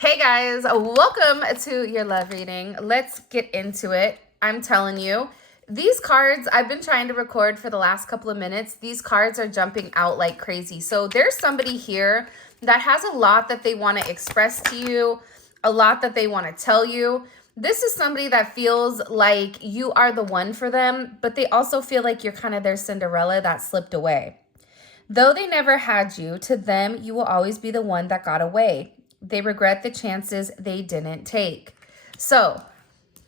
Hey guys, welcome to your love reading. Let's get into it. I'm telling you, these cards, I've been trying to record for the last couple of minutes. These cards are jumping out like crazy. So there's somebody here that has a lot that they want to express to you, a lot that they want to tell you. This is somebody that feels like you are the one for them, but they also feel like you're kind of their Cinderella that slipped away. Though they never had you, to them, you will always be the one that got away. They regret the chances they didn't take. So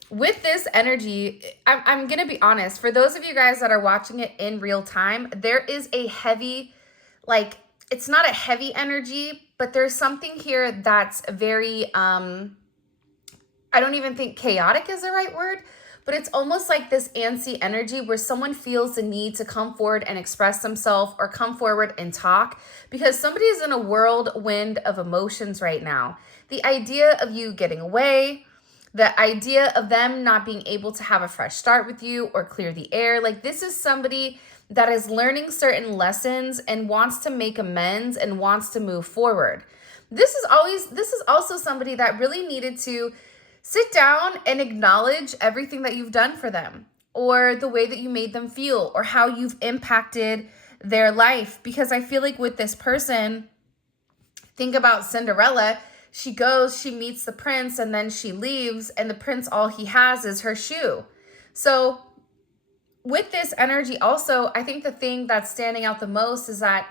with this energy, I'm going to be honest. For those of you guys that are watching it in real time, there is a heavy, like, it's not a heavy energy, but there's something here that's very, I don't even think chaotic is the right word, but it's almost like this antsy energy where someone feels the need to come forward and express themselves or come forward and talk because somebody is in a whirlwind of emotions right now. The idea of you getting away, the idea of them not being able to have a fresh start with you or clear the air. Like, this is somebody that is learning certain lessons and wants to make amends and wants to move forward. This is also somebody that really needed to sit down and acknowledge everything that you've done for them, or the way that you made them feel, or how you've impacted their life. Because I feel like with this person, think about Cinderella. She goes, she meets the prince, and then she leaves, and the prince, all he has is her shoe. So with this energy also, I think the thing that's standing out the most is that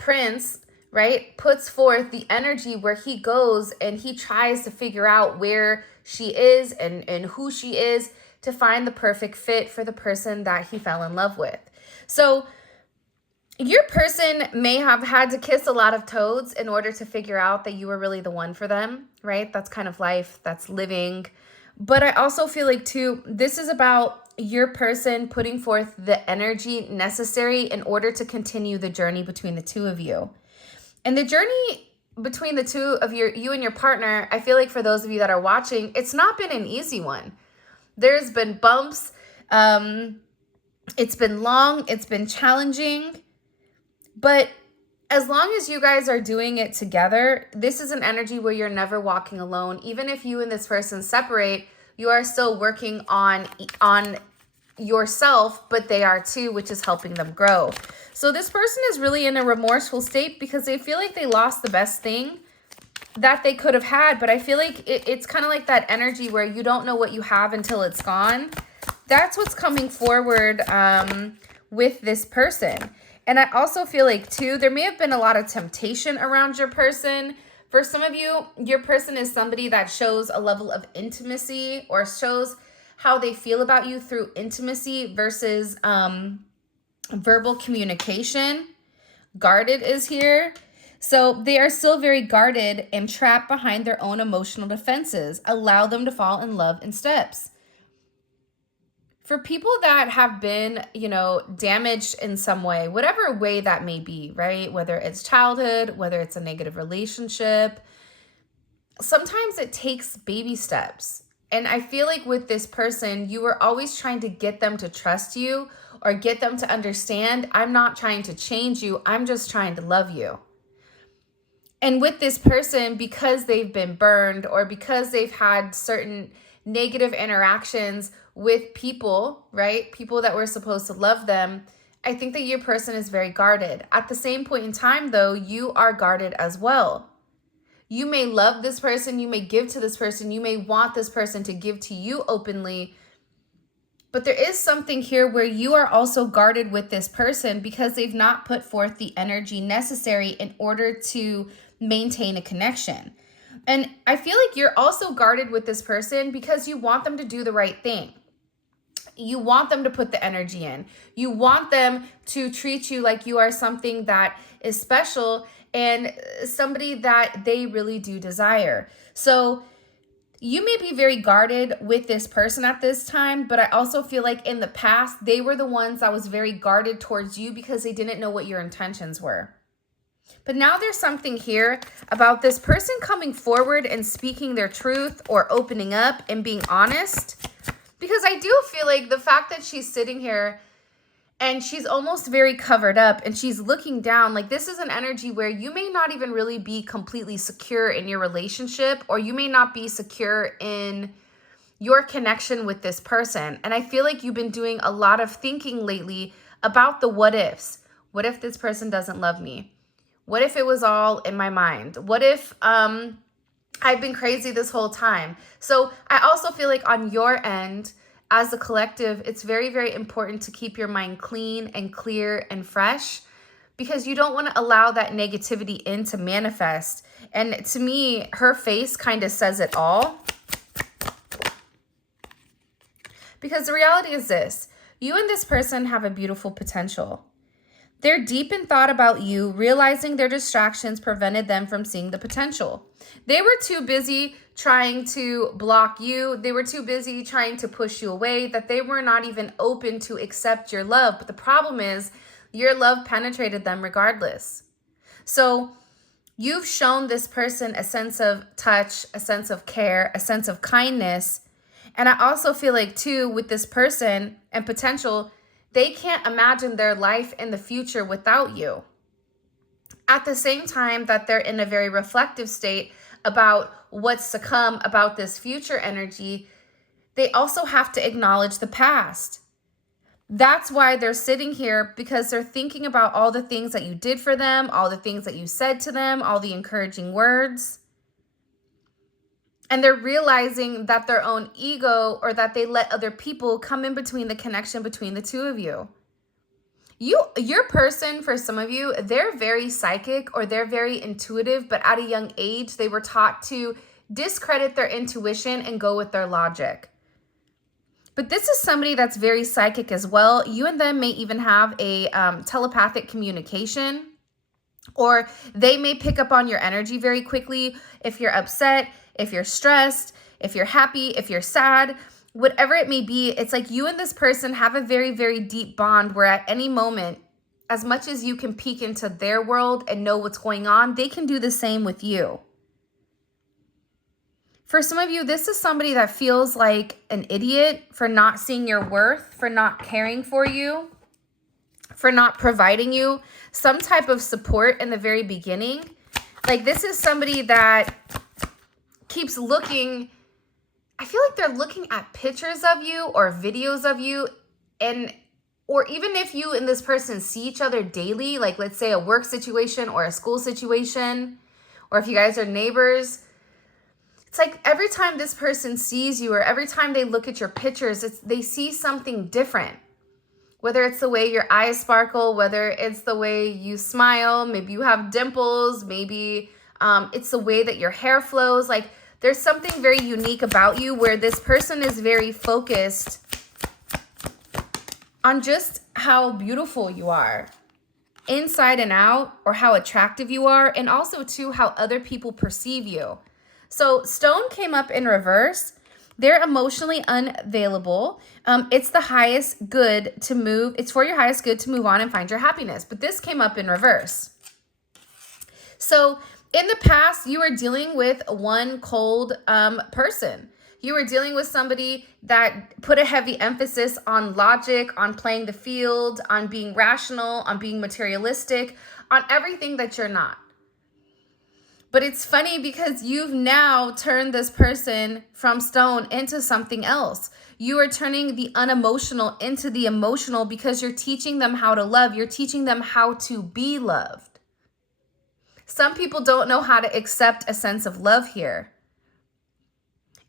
prince, right, puts forth the energy where he goes and he tries to figure out where she is and who she is to find the perfect fit for the person that he fell in love with. So your person may have had to kiss a lot of toads in order to figure out that you were really the one for them, right? That's kind of life, that's living. But I also feel like, too, this is about your person putting forth the energy necessary in order to continue the journey between the two of you. And the journey between the two of you and your partner, I feel like for those of you that are watching, it's not been an easy one. There's been bumps. It's been long. It's been challenging. But as long as you guys are doing it together, this is an energy where you're never walking alone. Even if you and this person separate, you are still working on yourself, but they are too, which is helping them grow. So this person is really in a remorseful state because they feel like they lost the best thing that they could have had. But I feel like it's kind of like that energy where you don't know what you have until it's gone. That's what's coming forward with this person. And I also feel like, too, there may have been a lot of temptation around your person. For some of you, your person is somebody that shows a level of intimacy or shows how they feel about you through intimacy versus verbal communication. Guarded is here. So they are still very guarded and trapped behind their own emotional defenses. Allow them to fall in love in steps. For people that have been, damaged in some way, whatever way that may be, right? Whether it's childhood, whether it's a negative relationship, sometimes it takes baby steps. And I feel like with this person, you were always trying to get them to trust you or get them to understand, I'm not trying to change you, I'm just trying to love you. And with this person, because they've been burned or because they've had certain negative interactions with people, right? People that were supposed to love them, I think that your person is very guarded. At the same point in time, though, you are guarded as well. You may love this person, you may give to this person, you may want this person to give to you openly, but there is something here where you are also guarded with this person because they've not put forth the energy necessary in order to maintain a connection. And I feel like you're also guarded with this person because you want them to do the right thing. You want them to put the energy in. You want them to treat you like you are something that is special and somebody that they really do desire. So you may be very guarded with this person at this time, but I also feel like in the past, they were the ones that was very guarded towards you because they didn't know what your intentions were. But now there's something here about this person coming forward and speaking their truth or opening up and being honest. Because I do feel like the fact that she's sitting here And she's almost very covered up and she's looking down. Like, this is an energy where you may not even really be completely secure in your relationship, or you may not be secure in your connection with this person. And I feel like you've been doing a lot of thinking lately about the what ifs. What if this person doesn't love me? What if it was all in my mind? What if I've been crazy this whole time? So I also feel like on your end, as a collective, it's very, very important to keep your mind clean and clear and fresh, because you don't want to allow that negativity in to manifest. And to me, her face kind of says it all. Because the reality is this: you and this person have a beautiful potential. They're deep in thought about you, realizing their distractions prevented them from seeing the potential. They were too busy trying to block you. They were too busy trying to push you away, that they were not even open to accept your love. But the problem is, your love penetrated them regardless. So you've shown this person a sense of touch, a sense of care, a sense of kindness. And I also feel like too, with this person and potential, they can't imagine their life in the future without you. At the same time that they're in a very reflective state about what's to come, about this future energy, they also have to acknowledge the past. That's why they're sitting here, because they're thinking about all the things that you did for them, all the things that you said to them, all the encouraging words. And they're realizing that their own ego, or that they let other people come in between the connection between the two of you. Your person, for some of you, they're very psychic or they're very intuitive, but at a young age, they were taught to discredit their intuition and go with their logic. But this is somebody that's very psychic as well. You and them may even have a telepathic communication, or they may pick up on your energy very quickly. If you're upset, if you're stressed, if you're happy, if you're sad, whatever it may be, it's like you and this person have a very, very deep bond where at any moment, as much as you can peek into their world and know what's going on, they can do the same with you. For some of you, this is somebody that feels like an idiot for not seeing your worth, for not caring for you, for not providing you some type of support in the very beginning. Like, this is somebody that keeps looking, I feel like they're looking at pictures of you or videos of you, or even if you and this person see each other daily, like let's say a work situation or a school situation, or if you guys are neighbors, it's like every time this person sees you or every time they look at your pictures, they see something different. Whether it's the way your eyes sparkle, whether it's the way you smile, maybe you have dimples, maybe it's the way that your hair flows. Like, there's something very unique about you where this person is very focused on just how beautiful you are inside and out, or how attractive you are, and also too how other people perceive you. So Stone came up in reverse. They're emotionally unavailable. It's the highest good to move. It's for your highest good to move on and find your happiness. But this came up in reverse. So in the past, you were dealing with one cold person. You were dealing with somebody that put a heavy emphasis on logic, on playing the field, on being rational, on being materialistic, on everything that you're not. But it's funny because you've now turned this person from Stone into something else. You are turning the unemotional into the emotional because you're teaching them how to love. You're teaching them how to be loved. Some people don't know how to accept a sense of love here.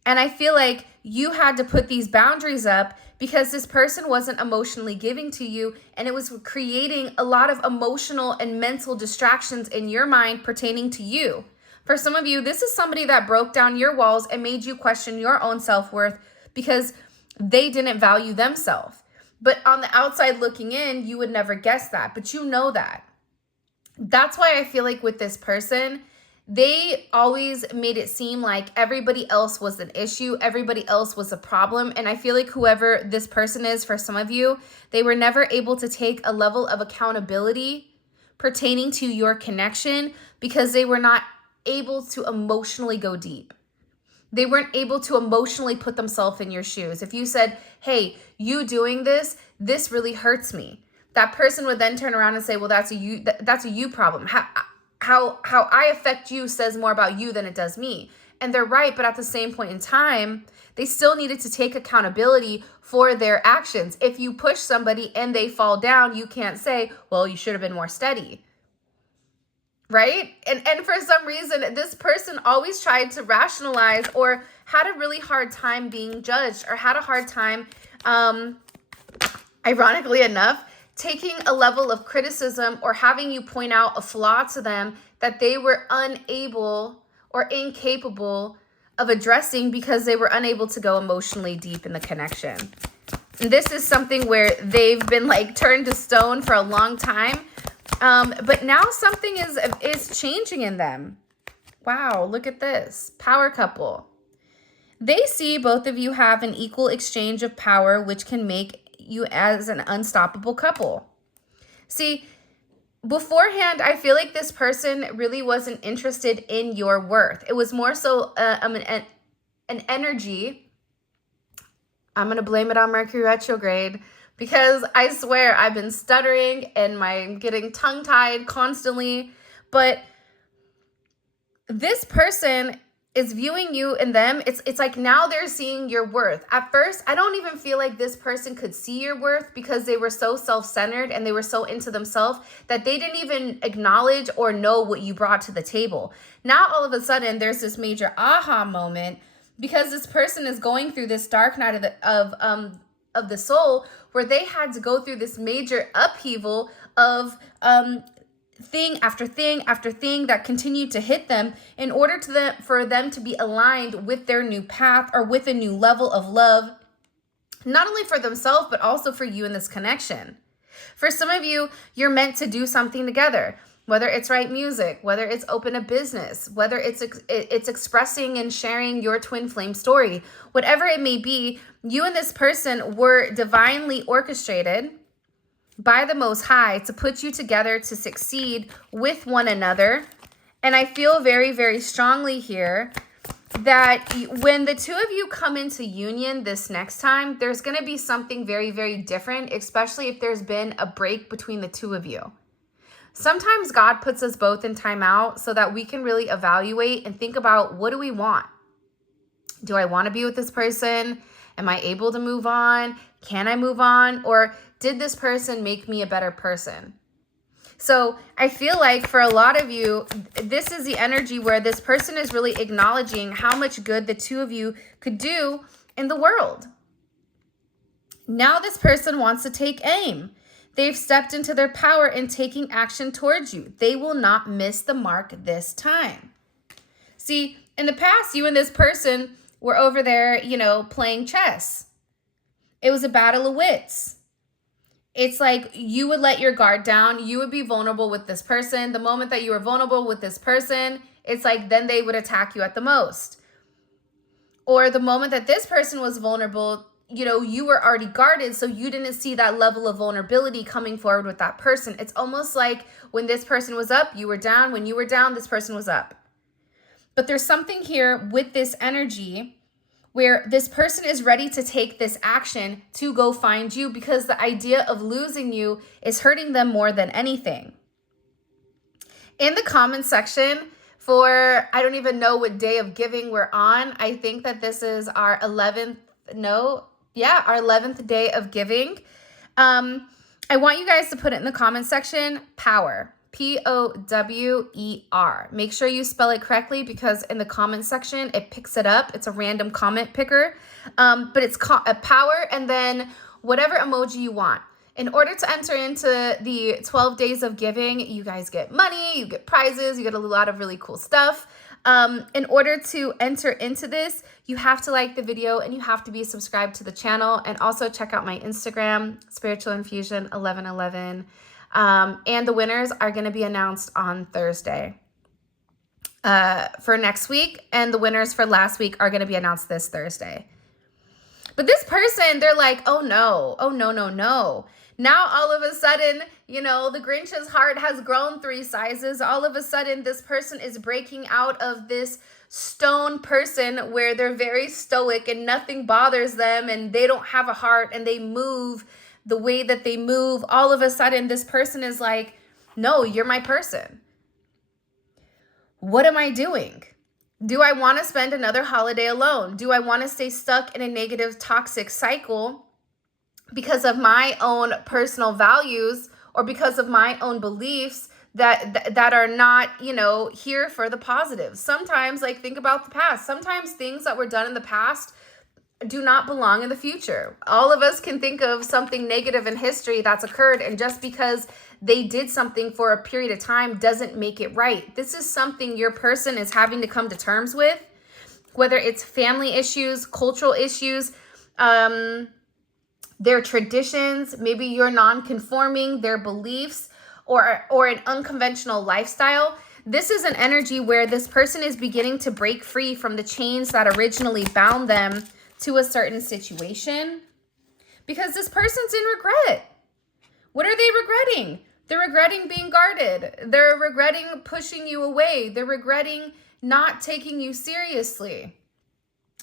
And I feel like you had to put these boundaries up because this person wasn't emotionally giving to you, and it was creating a lot of emotional and mental distractions in your mind pertaining to you. For some of you, this is somebody that broke down your walls and made you question your own self-worth because they didn't value themselves. But on the outside looking in, you would never guess that, but you know that. That's why I feel like with this person, they always made it seem like everybody else was an issue, everybody else was a problem. And I feel like whoever this person is, for some of you, they were never able to take a level of accountability pertaining to your connection because they were not able to emotionally go deep. They weren't able to emotionally put themselves in your shoes. If you said, hey, you doing this really hurts me. that person would then turn around and say, well, that's a you problem. How I affect you says more about you than it does me. And they're right, but at the same point in time, they still needed to take accountability for their actions. If you push somebody and they fall down, you can't say, well, you should have been more steady. Right? And for some reason, this person always tried to rationalize or had a really hard time being judged, or had a hard time, ironically enough, taking a level of criticism or having you point out a flaw to them that they were unable or incapable of addressing because they were unable to go emotionally deep in the connection. And this is something where they've been like turned to stone for a long time. But now something is changing in them. Wow, look at this. Power couple. They see both of you have an equal exchange of power, which can make you as an unstoppable couple. See, beforehand, I feel like this person really wasn't interested in your worth. It was more so an energy. I'm going to blame it on Mercury retrograde, because I swear I've been stuttering and I'm getting tongue-tied constantly. But this person is viewing you and them. It's like now they're seeing your worth. At first, I don't even feel like this person could see your worth, because they were so self-centered and they were so into themselves that they didn't even acknowledge or know what you brought to the table. Now, all of a sudden, there's this major aha moment, because this person is going through this dark night of the soul, where they had to go through this major upheaval of thing after thing after thing that continued to hit them in order for them to be aligned with their new path, or with a new level of love, not only for themselves, but also for you in this connection. For some of you, you're meant to do something together, whether it's write music, whether it's open a business, whether it's expressing and sharing your twin flame story, whatever it may be. You and this person were divinely orchestrated by the Most High to put you together to succeed with one another. And I feel very, very strongly here that when the two of you come into union this next time, there's going to be something very, very different, especially if there's been a break between the two of you. Sometimes God puts us both in timeout so that we can really evaluate and think about, what do we want? Do I want to be with this person? Am I able to move on? Can I move on? Or did this person make me a better person? So I feel like for a lot of you, this is the energy where this person is really acknowledging how much good the two of you could do in the world. Now this person wants to take aim. They've stepped into their power and taking action towards you. They will not miss the mark this time. See, in the past, you and this person were over there, playing chess. It was a battle of wits. It's like you would let your guard down. You would be vulnerable with this person. The moment that you were vulnerable with this person, it's like then they would attack you at the most. Or the moment that this person was vulnerable, you were already guarded, so you didn't see that level of vulnerability coming forward with that person. It's almost like when this person was up, you were down. When you were down, this person was up. But there's something here with this energy where this person is ready to take this action to go find you, because the idea of losing you is hurting them more than anything. In the comment section for, I don't even know what day of giving we're on. I think that this is our 11th day of giving. I want you guys to put it in the comment section, power. Power. Make sure you spell it correctly, because in the comment section, it picks it up. It's a random comment picker, but it's a power and then whatever emoji you want. In order to enter into the 12 days of giving, you guys get money, you get prizes, you get a lot of really cool stuff. In order to enter into this, you have to like the video and you have to be subscribed to the channel, and also check out my Instagram, Spiritual Infusion 1111. And the winners are going to be announced on Thursday for next week. And the winners for last week are going to be announced this Thursday. But this person, they're like, oh no. Now all of a sudden, the Grinch's heart has grown 3 sizes. All of a sudden, this person is breaking out of this stone person where they're very stoic and nothing bothers them and they don't have a heart and they move the way that they move, all of a sudden this person is like, no, you're my person. What am I doing? Do I want to spend another holiday alone? Do I want to stay stuck in a negative, toxic cycle because of my own personal values or because of my own beliefs that are not, you know, here for the positive? Sometimes, like, think about the past. Sometimes things that were done in the past do not belong in the future. All of us can think of something negative in history that's occurred, and just because they did something for a period of time doesn't make it right. This is something your person is having to come to terms with, whether it's family issues, cultural issues, their traditions, maybe you're non-conforming, their beliefs, or an unconventional lifestyle. This is an energy where this person is beginning to break free from the chains that originally bound them to a certain situation, because this person's in regret. What are they regretting? They're regretting being guarded. They're regretting pushing you away. They're regretting not taking you seriously.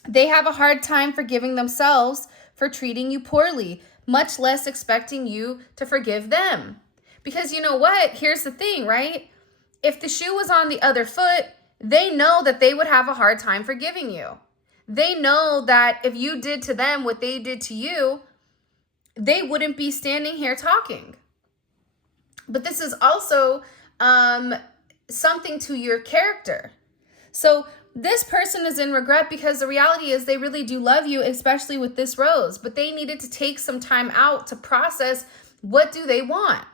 They have a hard time forgiving themselves for treating you poorly, much less expecting you to forgive them. Because you know what? Here's the thing, right? If the shoe was on the other foot, they know that they would have a hard time forgiving you. They know that if you did to them what they did to you, they wouldn't be standing here talking. But this is also something to your character. So this person is in regret because the reality is they really do love you, especially with this rose. But they needed to take some time out to process, what do they want?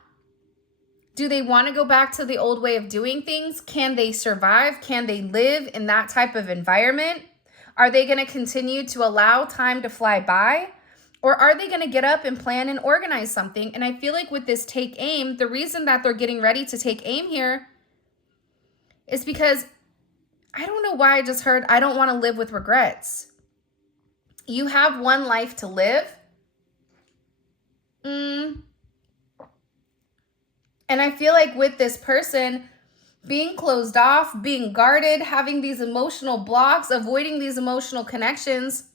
Do they want to go back to the old way of doing things? Can they survive? Can they live in that type of environment? Are they going to continue to allow time to fly by? Or are they going to get up and plan and organize something? And I feel like with this take aim, the reason that they're getting ready to take aim here is because I don't know why I just heard, I don't want to live with regrets. You have one life to live. And I feel like with this person, being closed off, being guarded, having these emotional blocks, avoiding these emotional connections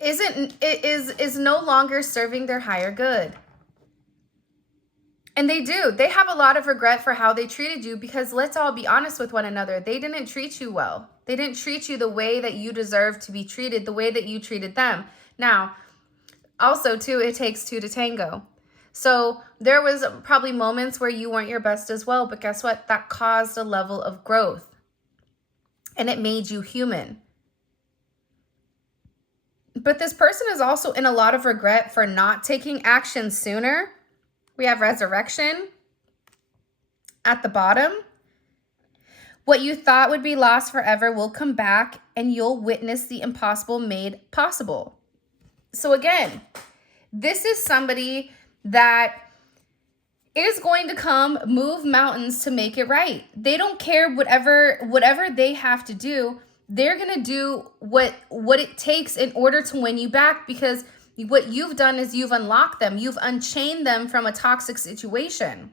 is no longer serving their higher good. And they have a lot of regret for how they treated you, because let's all be honest with one another. They didn't treat you well. They didn't treat you the way that you deserve to be treated, the way that you treated them. Now, also too, it takes two to tango. So there was probably moments where you weren't your best as well, but guess what? That caused a level of growth and it made you human. But this person is also in a lot of regret for not taking action sooner. We have resurrection at the bottom. What you thought would be lost forever will come back, and you'll witness the impossible made possible. So again, this is somebody that is going to come move mountains to make it right. They don't care whatever they have to do. They're going to do what it takes in order to win you back, because what you've done is you've unlocked them. You've unchained them from a toxic situation.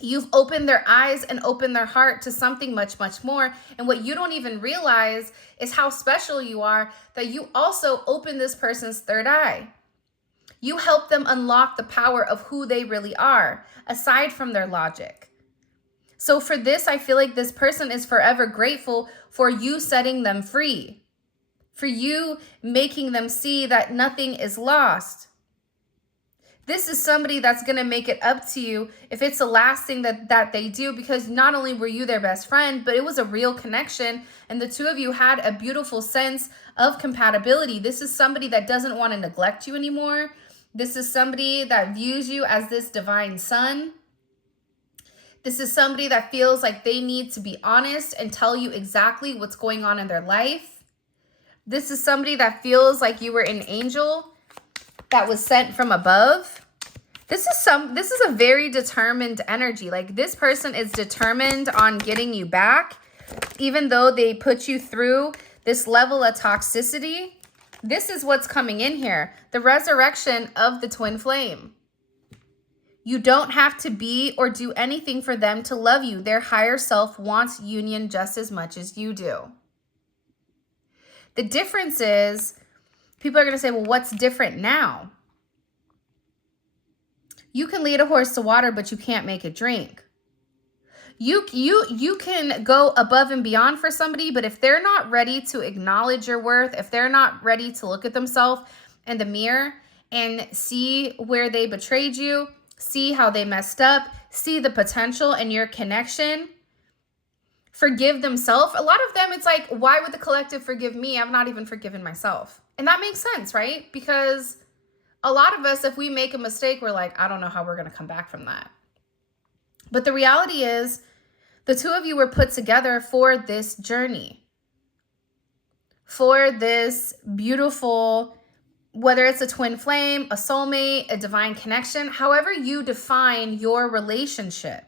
You've opened their eyes and opened their heart to something much, much more. And what you don't even realize is how special you are, that you also open this person's third eye. You help them unlock the power of who they really are, aside from their logic. So for this, I feel like this person is forever grateful for you setting them free, for you making them see that nothing is lost. This is somebody that's going to make it up to you if it's the last thing that they do, because not only were you their best friend, but it was a real connection, and the two of you had a beautiful sense of compatibility. This is somebody that doesn't want to neglect you anymore. This is somebody that views you as this divine son. This is somebody that feels like they need to be honest and tell you exactly what's going on in their life. This is somebody that feels like you were an angel that was sent from above. This is a very determined energy. Like, this person is determined on getting you back, even though they put you through this level of toxicity. This is what's coming in here. The resurrection of the twin flame. You don't have to be or do anything for them to love you. Their higher self wants union just as much as you do. The difference is, people are going to say, well, what's different now? You can lead a horse to water, but you can't make it drink. You can go above and beyond for somebody, but if they're not ready to acknowledge your worth, if they're not ready to look at themselves in the mirror and see where they betrayed you, see how they messed up, see the potential in your connection, forgive themselves. A lot of them, it's like, why would the collective forgive me? I've not even forgiven myself. And that makes sense, right? Because a lot of us, if we make a mistake, we're like, I don't know how we're going to come back from that. But the reality is, the two of you were put together for this journey, for this beautiful, whether it's a twin flame, a soulmate, a divine connection, however you define your relationship.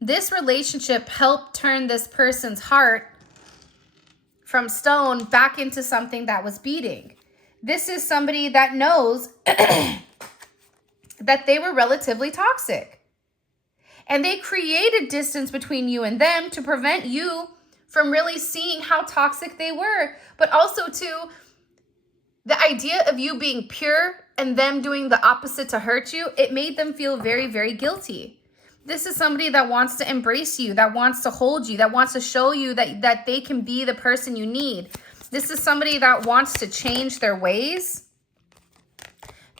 This relationship helped turn this person's heart from stone back into something that was beating. This is somebody that knows that they were relatively toxic. And they created distance between you and them to prevent you from really seeing how toxic they were. But also, too, the idea of you being pure and them doing the opposite to hurt you, it made them feel very, very guilty. This is somebody that wants to embrace you, that wants to hold you, that wants to show you that they can be the person you need. This is somebody that wants to change their ways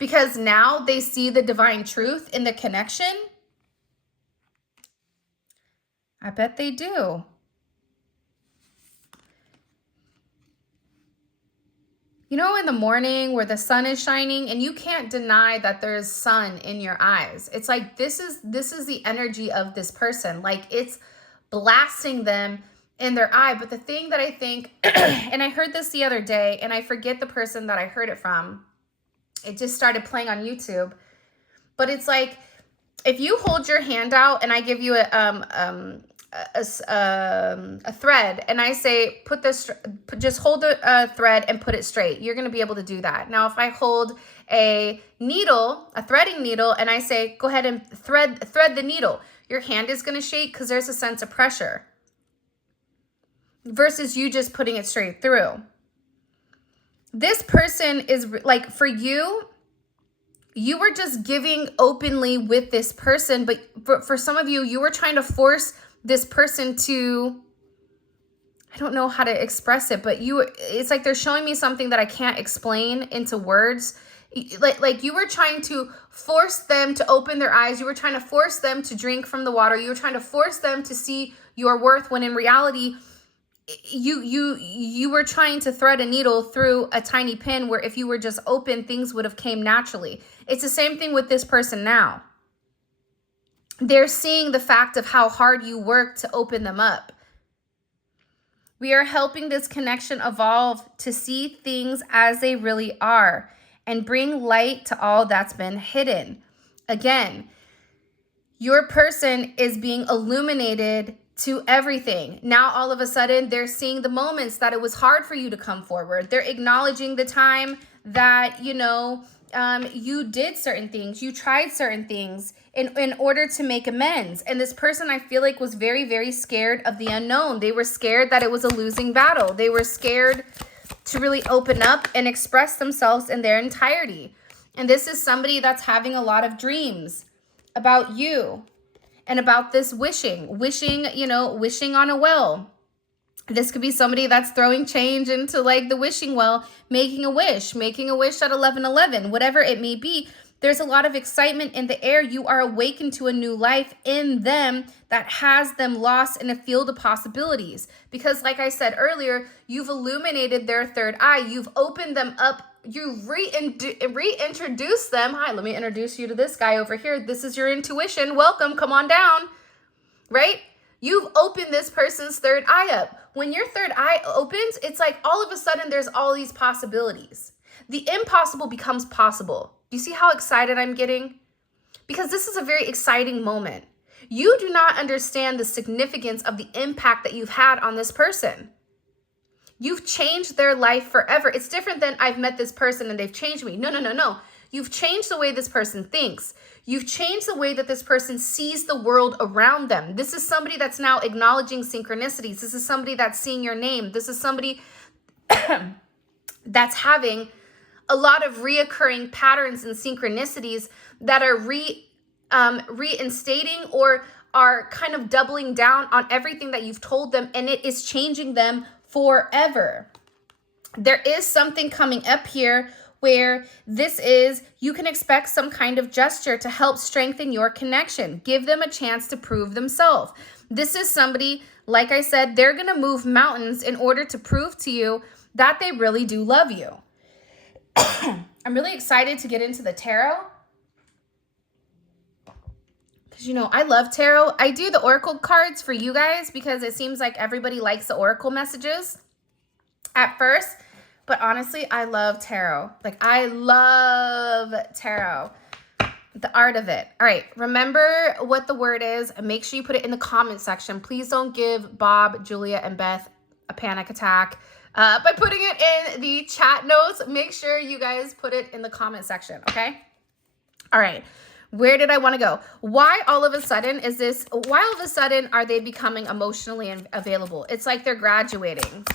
because now they see the divine truth in the connection. I bet they do. You know, in the morning where the sun is shining and you can't deny that there's sun in your eyes. It's like, this is the energy of this person. Like, it's blasting them in their eye. But the thing that I think, and I heard this the other day, and I forget the person that I heard it from. It just started playing on YouTube. But it's like, if you hold your hand out and I give you a thread and I say, just hold a thread and put it straight, you're going to be able to do that. Now, if I hold a needle, a threading needle, and I say, go ahead and thread the needle, your hand is going to shake because there's a sense of pressure versus you just putting it straight through. This person is like, for you, you were just giving openly with this person, but for some of you, you were trying to force this person to, I don't know how to express it, but it's like they're showing me something that I can't explain into words. Like you were trying to force them to open their eyes. You were trying to force them to drink from the water. You were trying to force them to see your worth, when in reality, you were trying to thread a needle through a tiny pin, where if you were just open, things would have came naturally. It's the same thing with this person now. They're seeing the fact of how hard you work to open them up. We are helping this connection evolve to see things as they really are and bring light to all that's been hidden. Again, your person is being illuminated to everything. Now, all of a sudden, they're seeing the moments that it was hard for you to come forward. They're acknowledging the time that, you did certain things, you tried certain things in order to make amends. And this person, I feel like, was very, very scared of the unknown. They were scared that it was a losing battle. They were scared to really open up and express themselves in their entirety. And this is somebody that's having a lot of dreams about you and about this wishing on a well. This could be somebody that's throwing change into like the wishing well, making a wish at 11:11, whatever it may be. There's a lot of excitement in the air. You are awakened to a new life in them that has them lost in a field of possibilities. Because like I said earlier, you've illuminated their third eye. You've opened them up. You've reintroduced them. Hi, let me introduce you to this guy over here. This is your intuition. Welcome. Come on down. Right? You've opened this person's third eye up. When your third eye opens, it's like all of a sudden there's all these possibilities. The impossible becomes possible. Do you see how excited I'm getting? Because this is a very exciting moment. You do not understand the significance of the impact that you've had on this person. You've changed their life forever. It's different than I've met this person and they've changed me. No. You've changed the way this person thinks. You've changed the way that this person sees the world around them. This is somebody that's now acknowledging synchronicities. This is somebody that's seeing your name. This is somebody that's having a lot of reoccurring patterns and synchronicities that are reinstating or are kind of doubling down on everything that you've told them, and it is changing them forever. There is something coming up here where you can expect some kind of gesture to help strengthen your connection. Give them a chance to prove themselves. This is somebody, like I said, they're going to move mountains in order to prove to you that they really do love you. I'm really excited to get into the tarot. Because, you know, I love tarot. I do the oracle cards for you guys because it seems like everybody likes the oracle messages at first. But honestly, I love tarot. Like, I love tarot. The art of it. All right. Remember what the word is. Make sure you put it in the comment section. Please don't give Bob, Julia, and Beth a panic attack by putting it in the chat notes. Make sure you guys put it in the comment section. Okay. All right. Where did I want to go? Why all of a sudden are they becoming emotionally available? It's like they're graduating.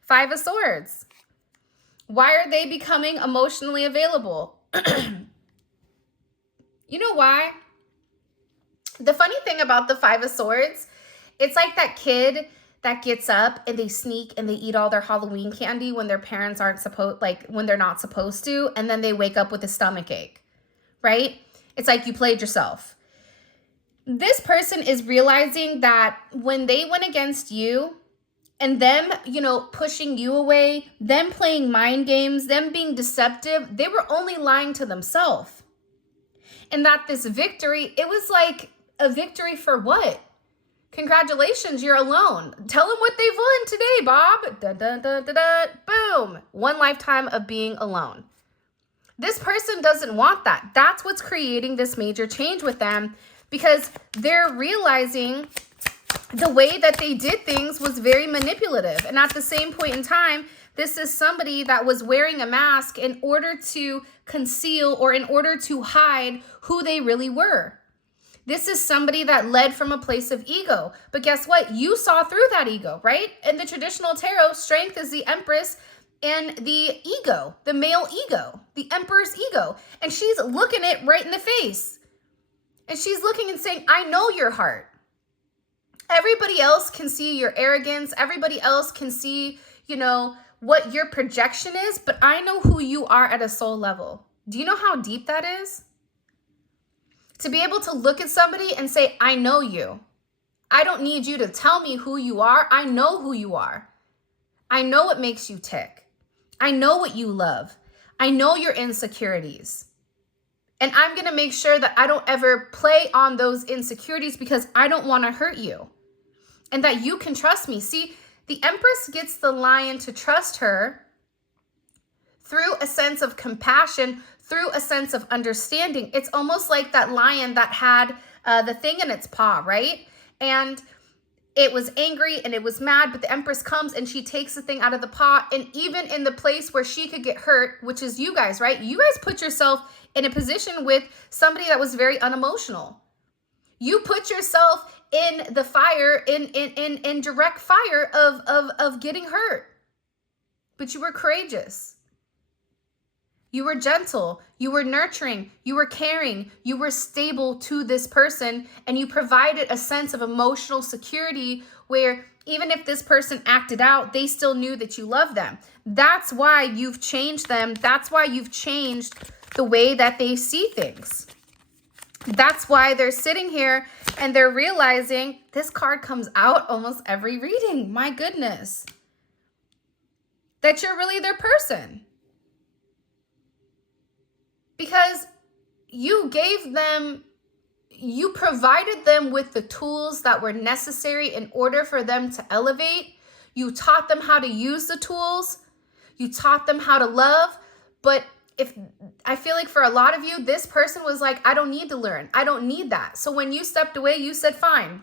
5 of Swords. Why are they becoming emotionally available? You know why? The funny thing about the 5 of Swords, it's like that kid that gets up and they sneak and they eat all their Halloween candy when their parents when they're not supposed to, and then they wake up with a stomach ache, right? It's like you played yourself. This person is realizing that when they went against you, and them, you know, pushing you away, them playing mind games, them being deceptive, they were only lying to themselves. And that this victory, it was like a victory for what? Congratulations, you're alone. Tell them what they've won today, Bob. Da, da, da, da, da. Boom. 1 lifetime of being alone. This person doesn't want that. That's what's creating this major change with them, because they're realizing the way that they did things was very manipulative. And at the same point in time, this is somebody that was wearing a mask in order to conceal or in order to hide who they really were. This is somebody that led from a place of ego. But guess what? You saw through that ego, right? In the traditional tarot, strength is the Empress and the ego, the male ego, the Emperor's ego. And she's looking it right in the face. And she's looking and saying, I know your heart. Everybody else can see your arrogance. Everybody else can see, you know, what your projection is, but I know who you are at a soul level. Do you know how deep that is? To be able to look at somebody and say, I know you. I don't need you to tell me who you are. I know who you are. I know what makes you tick. I know what you love. I know your insecurities. And I'm going to make sure that I don't ever play on those insecurities because I don't want to hurt you. And that you can trust me. See, the Empress gets the lion to trust her through a sense of compassion, through a sense of understanding. It's almost like that lion that had the thing in its paw, right? And it was angry and it was mad, but the Empress comes and she takes the thing out of the paw. And even in the place where she could get hurt, which is you guys, right? You guys put yourself in a position with somebody that was very unemotional. You put yourself in the fire, in direct fire of getting hurt. But you were courageous. You were gentle. You were nurturing. You were caring. You were stable to this person. And you provided a sense of emotional security where even if this person acted out, they still knew that you loved them. That's why you've changed them. That's why you've changed the way that they see things. That's why they're sitting here and they're realizing this card comes out almost every reading. My goodness. That you're really their person. Because you provided them with the tools that were necessary in order for them to elevate. You taught them how to use the tools. You taught them how to love. But I feel like for a lot of you, this person was like, I don't need to learn. I don't need that. So when you stepped away, you said, fine.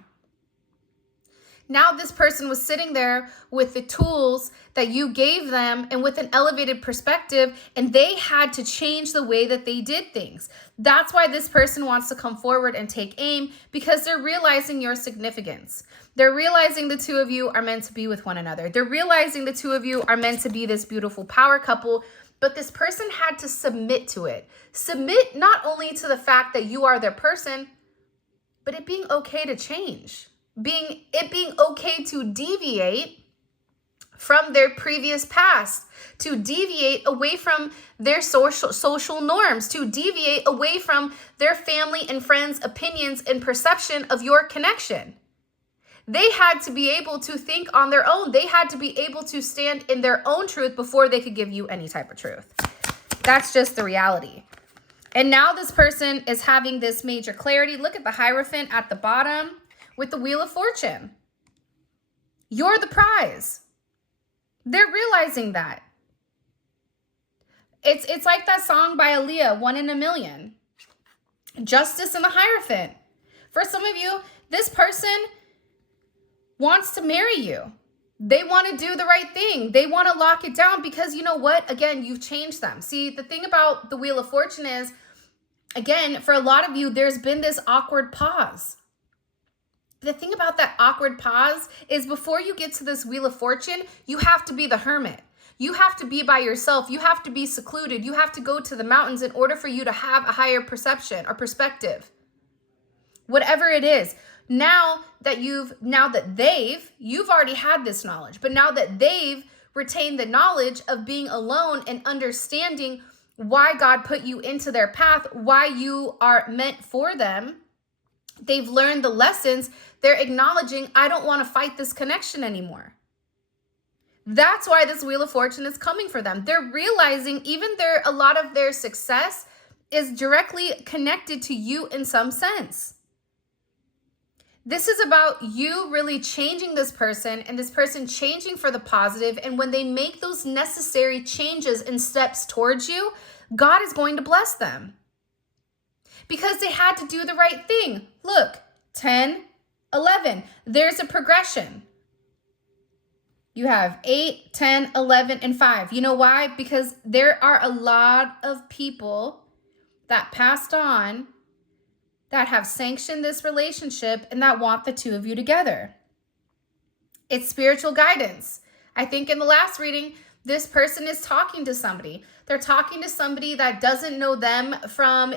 Now this person was sitting there with the tools that you gave them and with an elevated perspective, and they had to change the way that they did things. That's why this person wants to come forward and take aim, because they're realizing your significance. They're realizing the two of you are meant to be with one another. They're realizing the two of you are meant to be this beautiful power couple but this person had to submit to it. Submit not only to the fact that you are their person, but it being okay to change. It being okay to deviate from their previous past, to deviate away from their social norms, to deviate away from their family and friends' opinions and perception of your connection. They had to be able to think on their own. They had to be able to stand in their own truth before they could give you any type of truth. That's just the reality. And now this person is having this major clarity. Look at the Hierophant at the bottom with the Wheel of Fortune. You're the prize. They're realizing that. It's like that song by Aaliyah, 1 in a Million. Justice and the Hierophant. For some of you, this person wants to marry you. They want to do the right thing. They want to lock it down because you know what? Again, you've changed them. See, the thing about the Wheel of Fortune is, again, for a lot of you, there's been this awkward pause. The thing about that awkward pause is before you get to this Wheel of Fortune, you have to be the hermit. You have to be by yourself. You have to be secluded. You have to go to the mountains in order for you to have a higher perception or perspective. Whatever it is. Now that you've already had this knowledge, but now that they've retained the knowledge of being alone and understanding why God put you into their path, why you are meant for them, they've learned the lessons. They're acknowledging, I don't want to fight this connection anymore. That's why this Wheel of Fortune is coming for them. They're realizing even a lot of their success is directly connected to you in some sense. This is about you really changing this person and this person changing for the positive. And when they make those necessary changes and steps towards you, God is going to bless them. Because they had to do the right thing. Look, 10, 11. There's a progression. You have 8, 10, 11, and 5. You know why? Because there are a lot of people that passed on that have sanctioned this relationship and that want the two of you together. It's spiritual guidance. I think in the last reading, this person is talking to somebody. They're talking to somebody that doesn't know them from,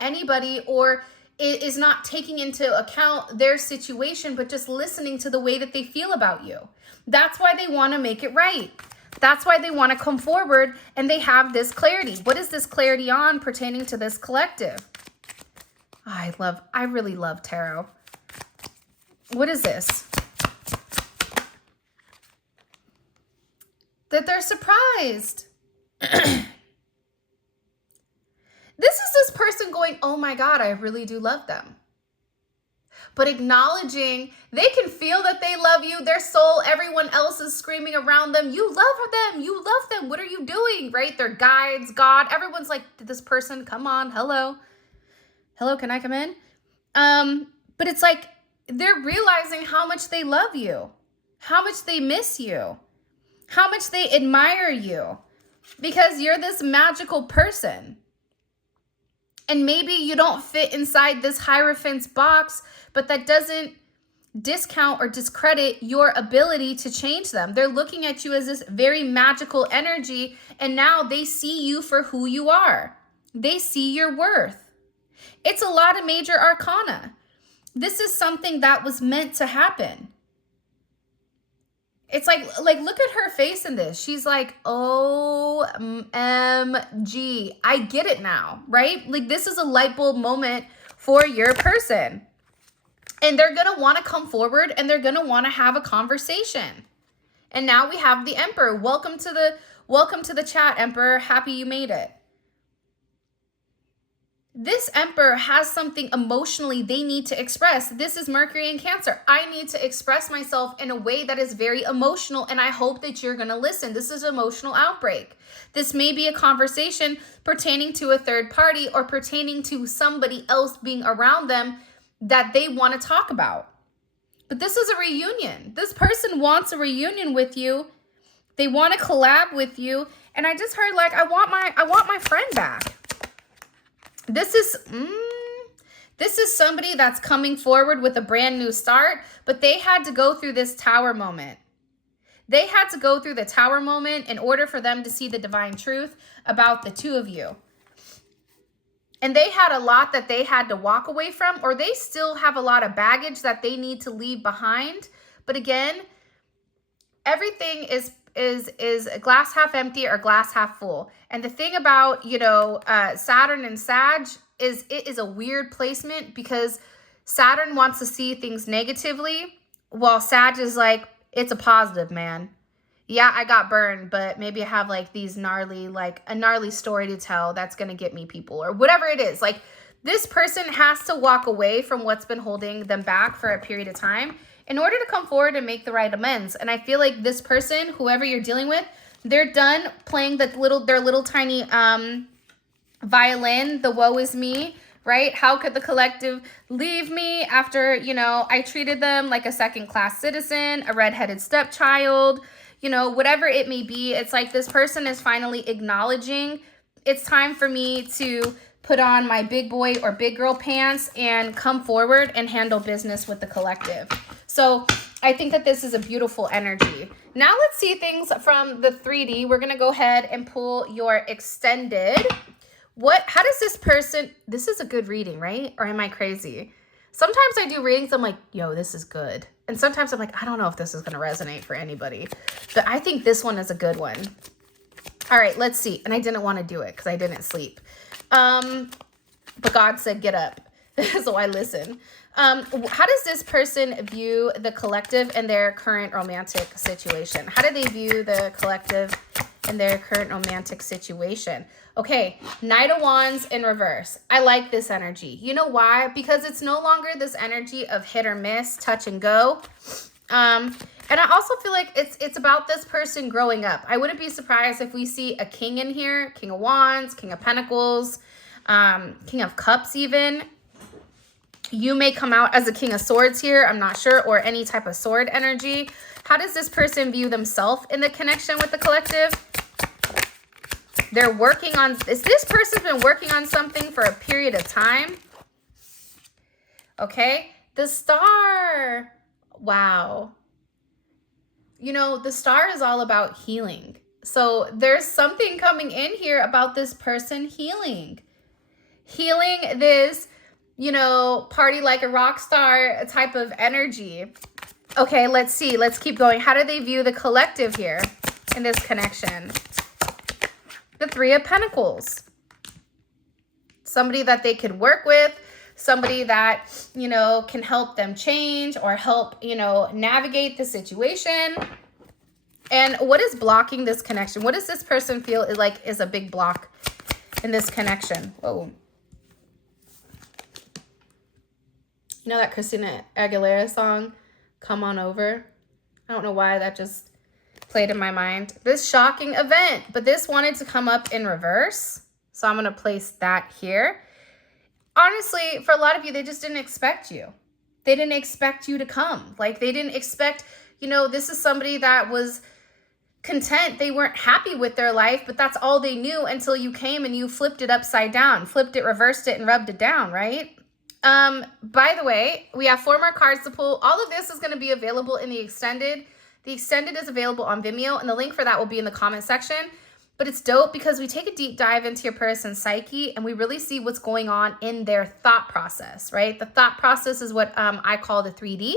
anybody, or is not taking into account their situation, but just listening to the way that they feel about you. That's why they want to make it right. That's why they want to come forward and they have this clarity. What is this clarity on pertaining to this collective? I really love tarot. What is this? That they're surprised. This is this person going, oh my God, I really do love them. But acknowledging they can feel that they love you, their soul, everyone else is screaming around them. You love them. You love them. What are you doing? Right? Their guides, God, everyone's like, this person, come on. Hello, can I come in? But it's like, they're realizing how much they love you, how much they miss you, how much they admire you, because you're this magical person. And maybe you don't fit inside this Hierophant's box, but that doesn't discount or discredit your ability to change them. They're looking at you as this very magical energy, and now they see you for who you are. They see your worth. It's a lot of major arcana. This is something that was meant to happen. It's like look at her face in this. She's like, OMG. I get it now, right? Like, this is a light bulb moment for your person. And they're going to want to come forward and they're going to want to have a conversation. And now we have the Emperor. Welcome to the chat, Emperor. Happy you made it. This Emperor has something emotionally they need to express. This is Mercury in Cancer. I need to express myself in a way that is very emotional, and I hope that you're going to listen. This is an emotional outbreak. This may be a conversation pertaining to a third party or pertaining to somebody else being around them that they want to talk about. But this is a reunion. This person wants a reunion with you. They want to collab with you. And I just heard, like, I want my friend back. This is somebody that's coming forward with a brand new start, but they had to go through this Tower moment. They had to go through the tower moment in order for them to see the divine truth about the two of you. And they had a lot that they had to walk away from, or they still have a lot of baggage that they need to leave behind. But again, everything is glass half empty or glass half full. And the thing about, you know, Saturn and Sag is it is a weird placement, because Saturn wants to see things negatively, while Sag is like, it's a positive, man. Yeah, I got burned, but maybe I have like these gnarly, like a gnarly story to tell that's going to get me people, or whatever it is. Like, this person has to walk away from what's been holding them back for a period of time in order to come forward and make the right amends. And I feel like this person, whoever you're dealing with, they're done playing their little tiny violin, the woe is me, right? How could the collective leave me after, you know, I treated them like a second-class citizen, a redheaded stepchild, you know, whatever it may be. It's like this person is finally acknowledging it's time for me to put on my big boy or big girl pants and come forward and handle business with the collective. So I think that this is a beautiful energy. Now let's see things from the 3D. We're going to go ahead and pull your extended. How does this person, this is a good reading, right? Or am I crazy? Sometimes I do readings, I'm like, yo, this is good. And sometimes I'm like, I don't know if this is going to resonate for anybody. But I think this one is a good one. All right, let's see. And I didn't want to do it because I didn't sleep. But God said, get up. So I listen. How does this person view the collective and their current romantic situation? How do they view the collective and their current romantic situation? Okay, Knight of Wands in reverse. I like this energy. You know why? Because it's no longer this energy of hit or miss, touch and go. And I also feel like it's about this person growing up. I wouldn't be surprised if we see a king in here, King of Wands, King of Pentacles, King of Cups even. You may come out as a King of Swords here, I'm not sure, or any type of sword energy. How does this person view themselves in the connection with the collective? They're working on, this person's been working on something for a period of time. Okay, the Star. Wow. You know, the Star is all about healing. So there's something coming in here about this person healing. Healing this, you know, party like a rock star type of energy. Okay, let's see. Let's keep going. How do they view the collective here in this connection? The Three of Pentacles. Somebody that they could work with. Somebody that, you know, can help them change or help, you know, navigate the situation. And what is blocking this connection? What does this person feel is a big block in this connection? Whoa. You know that Christina Aguilera song, Come On Over? I don't know why that just played in my mind. This shocking event, but this wanted to come up in reverse. So I'm going to place that here. Honestly, for a lot of you, they just didn't expect you. They didn't expect you to come. Like, they didn't expect, you know, this is somebody that was content. They weren't happy with their life, but that's all they knew until you came and you flipped it upside down, flipped it, reversed it, and rubbed it down, right? By the way, we have 4 more cards to pull. All of this is going to be available in the extended. The extended is available on Vimeo, and the link for that will be in the comment section. But it's dope because we take a deep dive into your person's psyche and we really see what's going on in their thought process, right? The thought process is what I call the 3D.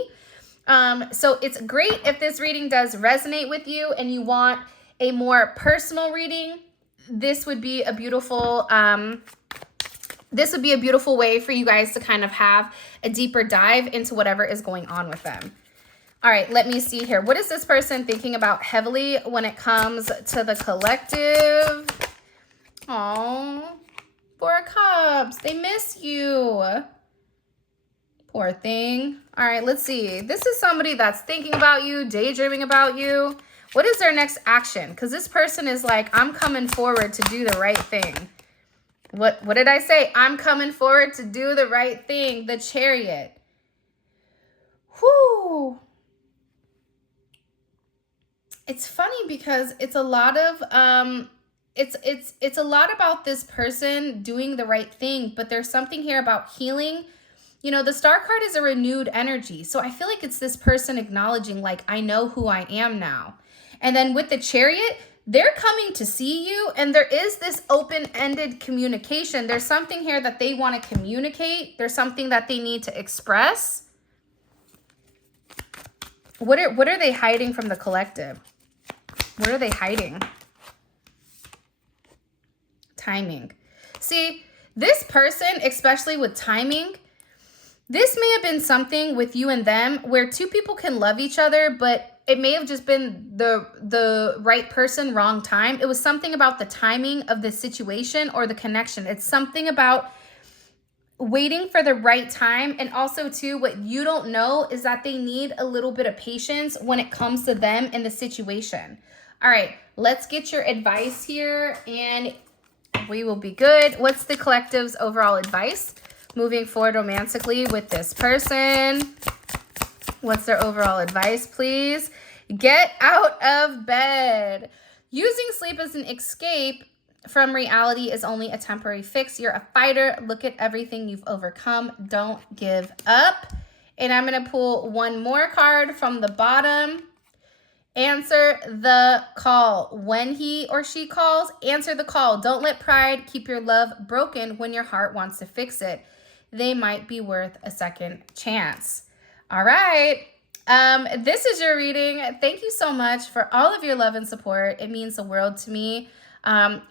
So it's great if this reading does resonate with you and you want a more personal reading. This would be a beautiful way for you guys to kind of have a deeper dive into whatever is going on with them. All right, let me see here. What is this person thinking about heavily when it comes to the collective? Oh, 4 of Cups. They miss you. Poor thing. All right, let's see. This is somebody that's thinking about you, daydreaming about you. What is their next action? Because this person is like, I'm coming forward to do the right thing. What did I say? I'm coming forward to do the right thing. The Chariot. Whew. It's funny because it's a lot of it's a lot about this person doing the right thing, but there's something here about healing. You know, the Star card is a renewed energy. So I feel like it's this person acknowledging, like, I know who I am now. And then with the Chariot, they're coming to see you, and there is this open-ended communication. There's something here that they want to communicate. There's something that they need to express. What are they hiding from the collective? What are they hiding? Timing. See, this person, especially with timing, this may have been something with you and them where two people can love each other, but it may have just been the right person, wrong time. It was something about the timing of the situation or the connection. It's something about waiting for the right time. And also too, what you don't know is that they need a little bit of patience when it comes to them in the situation. All right, let's get your advice here and we will be good. What's the collective's overall advice moving forward romantically with this person? What's their overall advice, please? Get out of bed. Using sleep as an escape from reality is only a temporary fix. You're a fighter. Look at everything you've overcome. Don't give up. And I'm going to pull one more card from the bottom. Answer the call. When he or she calls, answer the call. Don't let pride keep your love broken when your heart wants to fix it. They might be worth a second chance. All right. This is your reading. Thank you so much for all of your love and support. It means the world to me.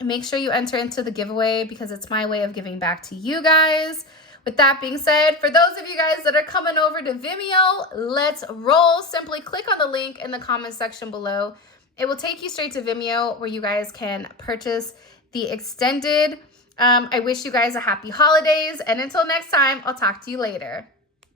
Make sure you enter into the giveaway because it's my way of giving back to you guys. With that being said, for those of you guys that are coming over to Vimeo, let's roll. Simply click on the link in the comment section below. It will take you straight to Vimeo where you guys can purchase the extended. I wish you guys a happy holidays. And until next time, I'll talk to you later.